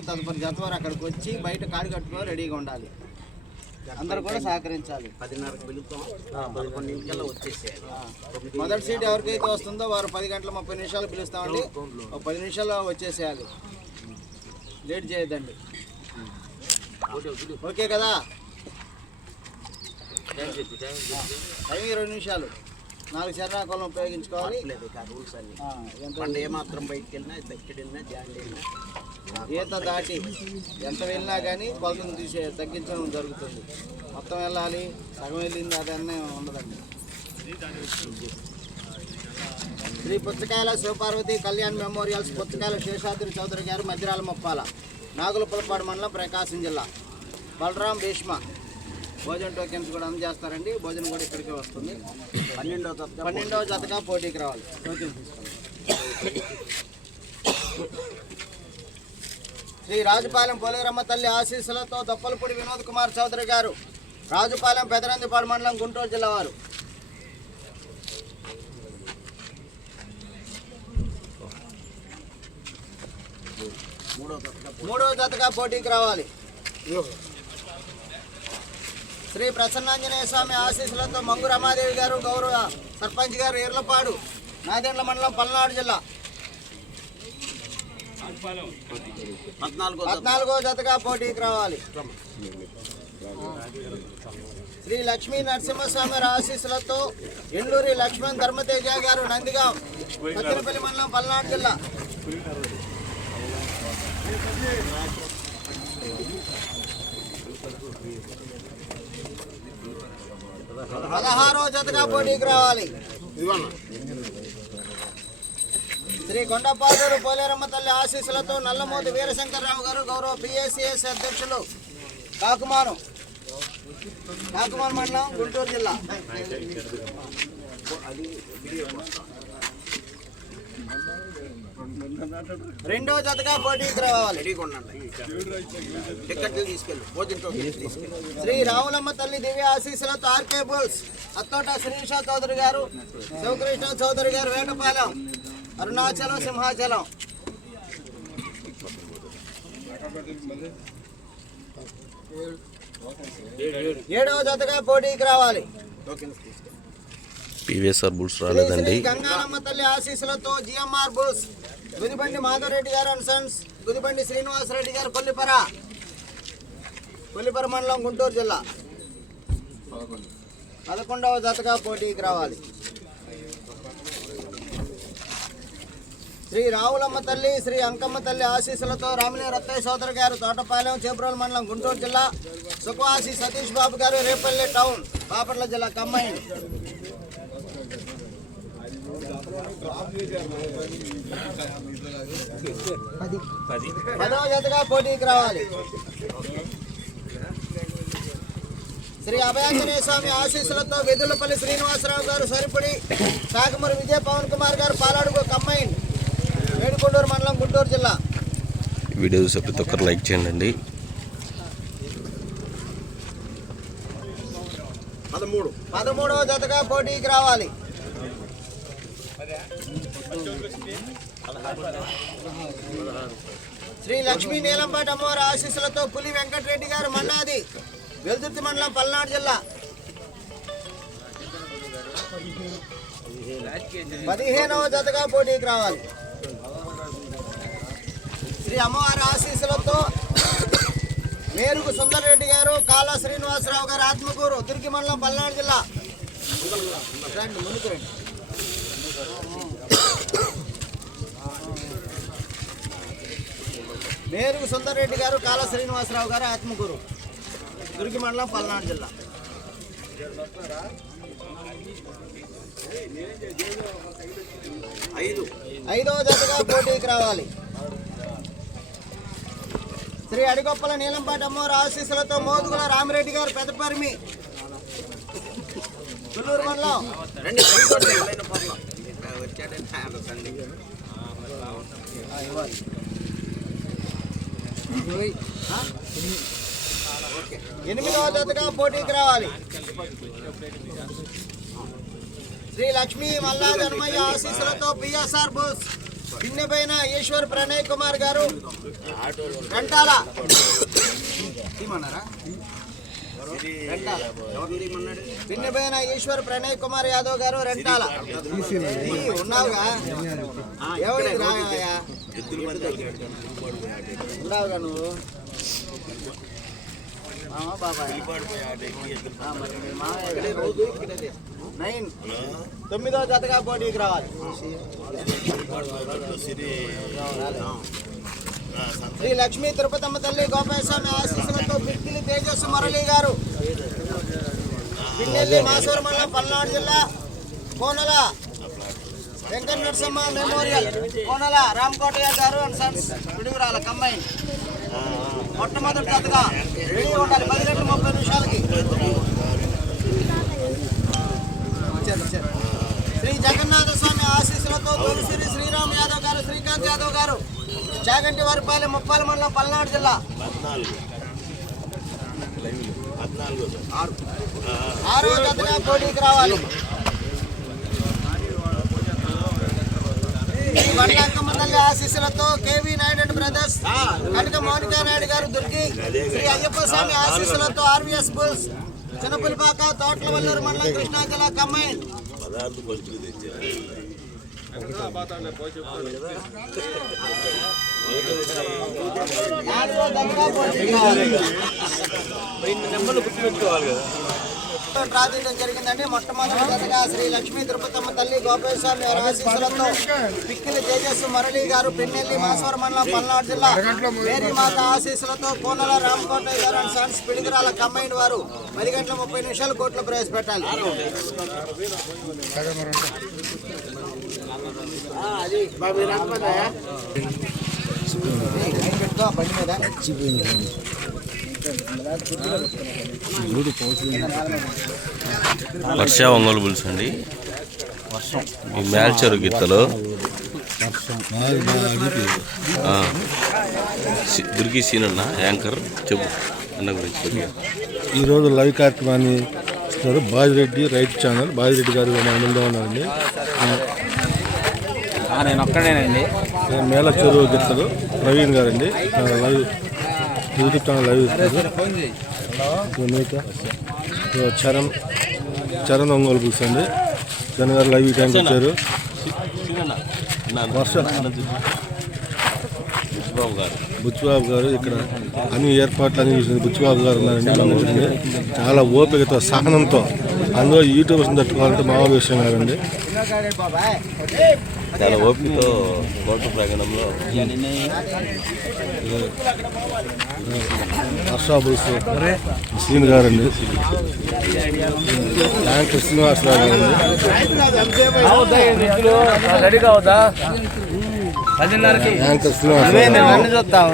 తదుపరి జత వారు అక్కడికి వచ్చి బయట కాడి కట్టుకొని రెడీగా ఉండాలి. అందరూ కూడా సహకరించాలి. మొదటి సీట్ ఎవరికైతే వస్తుందో వారు పది గంటల ముప్పై నిమిషాలు పిలుస్తామండి. ఒక పది నిమిషాల్లో వచ్చేసేయాలి. లేట్ చేయొద్దండి. ఓకే కదా? టైం ఇరవై నిమిషాలు. నాలుగు శరణాకులం ఉపయోగించుకోవాలి. రూల్స్ అన్ని. ఏమాత్రం బయటికి వెళ్ళినా దగ్గర వెళ్ళినా జాయిన్ వెళ్ళినా. ఈత దాటి ఎంత వెళ్ళినా కానీ కొలతను తీసే తగ్గించడం జరుగుతుంది. మొత్తం వెళ్ళాలి సగం వెళ్ళింది అదన్నీ ఉండదండి. శ్రీ పుచ్చకాయల శివపార్వతి కళ్యాణ్ మెమోరియల్స్ పుచ్చకాయల శేషాద్రి చౌదరి గారు మధ్యరాల ముప్పాల నాగులపులపాడు మండలం ప్రకాశం జిల్లా బలరాం భీష్మ భోజన టోకెన్స్ కూడా అందజేస్తారండి. భోజనం కూడా ఇక్కడికే వస్తుంది. పన్నెండవ తరగతి పన్నెండవ జతగా పోటీకి రావాలి. టోకెన్ తీసుకోండి శ్రీ రాజుపాలెం పోలేరమ్మ తల్లి ఆశీస్సులతో దొప్పలపూడి వినోద్ కుమార్ చౌదరి గారు రాజుపాలెం పెదరందిపాడు మండలం గుంటూరు జిల్లా వారు. మూడో తరగతి జతగా పోటీకి రావాలి. శ్రీ ప్రసన్నాంజనేయ స్వామి ఆశీస్సులతో మంగు రమాదేవి గారు గౌరవ సర్పంచ్ గారు ఈర్లపాడు నాదేండ్ల మండలం పల్నాడు జిల్లా. పద్నాలుగో జతగా పోటీకి రావాలి. శ్రీ లక్ష్మీ నరసింహస్వామి ఆశీస్సులతో ఎండూరి లక్ష్మణ్ ధర్మతేజ గారు నందిగాం సత్తినపల్లి మండలం పల్నాడు జిల్లా. పదహారో జతగా పోటీకి రావాలి. శ్రీ కొండపాదూరు పోలేరమ్మ తల్లి ఆశీస్సులతో నల్లమోతి వీరశంకర్రావు గారు గౌరవ పిఎస్సిఎస్ అధ్యక్షులు కాకుమాను కాకుమాను మండలం గుంటూరు జిల్లా. రెండో జతగా పోటీకి రావాలి భోజన తీసుకెళ్ళి. శ్రీ రావులమ్మ తల్లి దివ్య ఆశీస్సులతో ఆర్కే బుల్స్ అత్తోట శ్రీష చౌదరి గారు శివకృష్ణ చౌదరి గారు వేటపాలెం. అరుణాచలం సింహాచలం. ఏడవ జతగా పోటీకి రావాలి. పీవీఎస్ఆర్ బుల్స్ రాలేదండి. గంగానమ్మ తల్లి ఆశీస్సులతో జిఎంఆర్ బుల్స్ గుదిబండి మాధవరెడ్డి గారు అండ్ సన్స్ గుదిబండి శ్రీనివాసరెడ్డి గారు కొల్లిపర కొల్లిపర మండలం గుంటూరు జిల్లా. పదకొండవ జతగా పోటీకి రావాలి. శ్రీ రావులమ్మ తల్లి శ్రీ అంకమ్మ తల్లి ఆశీస్సులతో రామిని రత్తయ్య సోదరు గారు తోటపాలెం చేబ్రోలు మండలం గుంటూరు జిల్లా సుఖవాసి సతీష్ బాబు గారు రేపల్లి టౌన్ బాపట్ల జిల్లా కమ్మాయి పదవ జతగా పోటీకి రావాలి. శ్రీ అభయాంజనేయ స్వామి ఆశీస్సులతో వెదులపల్లి శ్రీనివాసరావు గారు సరిపడి సాగమూరి విజయ పవన్ కుమార్ గారు పాలాడుగు కమ్మైన్ వేడుకొండూరు మండలం గుంటూరు జిల్లా. వీడియో చూసే ప్రతి ఒక్కరు లైక్ చేయండి. పదమూడు. పదమూడవ జతగా పోటీకి రావాలి. శ్రీ లక్ష్మీ నీలంపాటి అమ్మవారి ఆశీస్సులతో పులి వెంకటరెడ్డి గారు మన్నాది వెల్దుర్తి మండలం పల్నాడు జిల్లా. పదిహేనవ జతగా పోటీకి రావాలి. శ్రీ అమ్మవారి ఆశీస్సులతో మేరుకు సుందరరెడ్డి గారు కాళా శ్రీనివాసరావు గారు ఆత్మకూరు తుర్కి మండలం పల్నాడు జిల్లా. రండి ముందుకు రండి. మేరుకు సుందరరెడ్డి గారు కాళా శ్రీనివాసరావు గారు ఆత్మకూరు తుర్కి మండలం పల్నాడు జిల్లా. ఐదు. ఐదవ జతగా పోటీకి రావాలి. శ్రీ అడిగొప్పల నీలంపాటి అమ్మవారి ఆశీస్సులతో మోదుగుల రామిరెడ్డి గారు పెద్దపరిమి తుళ్ళూరు మండలం. ఎనిమిదవ జతగా పోటీకి రావాలి. శ్రీ లక్ష్మీ మల్లా ధర్మయ్య ఆశీస్సులతో బిఎస్ఆర్ బోస్. పిన్నెపైన ఈశ్వర్ ప్రణయ్ కుమార్ గారు. గంటాల. పిన్నెపైన ఈశ్వర్ ప్రణయ్ కుమార్ యాదవ్ గారు రెంటాల ఉన్నావుగా? ఎవరికి రాయా ఉన్నావుగా నువ్వు? నైన్ తొమ్మిదో జతగా పోటీకి రావాలి. శ్రీ లక్ష్మీ తిరుపతమ్మ తల్లి గోపాలస్వామి ఆశీస్సులతో బిక్కిలి తేజస్సు మురళి గారు. పిన్నెల్లి మాసూరు మండలం పల్నాడు జిల్లా Konala. Venkata Narasimha memorial Konala Ramakotayya garu and sons Vidugurala combine మొట్టమొదటి రెడీ ఉండాలి పది గంటల ముప్పై నిమిషాలకి. శ్రీ జగన్నాథ స్వామి ఆశీస్సులతో తొలిసిరి శ్రీరామ్ యాదవ్ గారు శ్రీకాంత్ యాదవ్ గారు చాగంటి వారిపాలెం ముప్పాల మండలం పల్నాడు జిల్లా. ఆరో జతగా పోటీకి రావాలి. ఈ వడ్లంకమ్మ తల్లి ఆశీస్సులతో కేవీ శ్రీ అయ్యప్ప స్వామి ఆశీస్సులతో ఆర్వీఎస్ బుల్స్ చిన్నపులిపాక తోట్లవల్లూరు మండలం కృష్ణా జిల్లా కమ్మైన్ నాలుగో జతగా పోటీకి రావాలి. ప్రార్థించడం జరిగిందండి. మొట్టమొదటి జతగా శ్రీ లక్ష్మీ తిరుపతమ్మ తల్లి గోపాలస్వామి వారి ఆశీస్సులతో పిక్కిలి తేజస్సు మురళి గారు పిన్నెల్లి మాసవరం మండలం పల్నాడు జిల్లా మేరీ మాత ఆశీస్సులతో Konala Ramakotaiah garu and sons Piduguralla combined వారు పది గంటల ముప్పై నిమిషాలు కోట్లు ప్రవేశపెట్టాలి. అది బండి మీద. వర్ష ఒంగోలు బుల్స్ అండి ఈ మేల్చరు గీతలు దుర్గి సీనన్న యాంకర్ చెప్పు. అన్న గురించి. ఈరోజు లైవ్ కార్యక్రమాన్ని ఇస్తున్నారు బాజిరెడ్డి రైతు ఛానల్. బాజిరెడ్డి గారు ముందు ఉన్నారండి. నేను ఒక్కడేనండి. మేళ చెరువు గిత్తలు ప్రవీణ్ గారండి. లైవ్ యూట్యూబ్ ఛానల్ లైవ్ ఇదిగో చరణ్ చరణ్ ఒంగోలు అండి. చరణ్ గారు లైవ్ టైంకి వచ్చారు. బుచ్చిబాబు గారు. ఇక్కడ అన్ని ఏర్పాట్లు అన్ని చూసింది బుచ్చిబాబు గారు ఉన్నారండి మన. చాలా ఓపికతో సహనంతో. అందులో యూట్యూబర్స్ తట్టుకోవాలంటే మా విషయం గారండి చాలా ఓపికతో కోట ప్రాంగణంలో శ్రీని గారండి యాంకర్ శ్రీనివాసరావు గారండి రెడీగా అవుతా పదిన్నరకి. యాంకర్ శ్రీనివాసరావు. చూస్తాము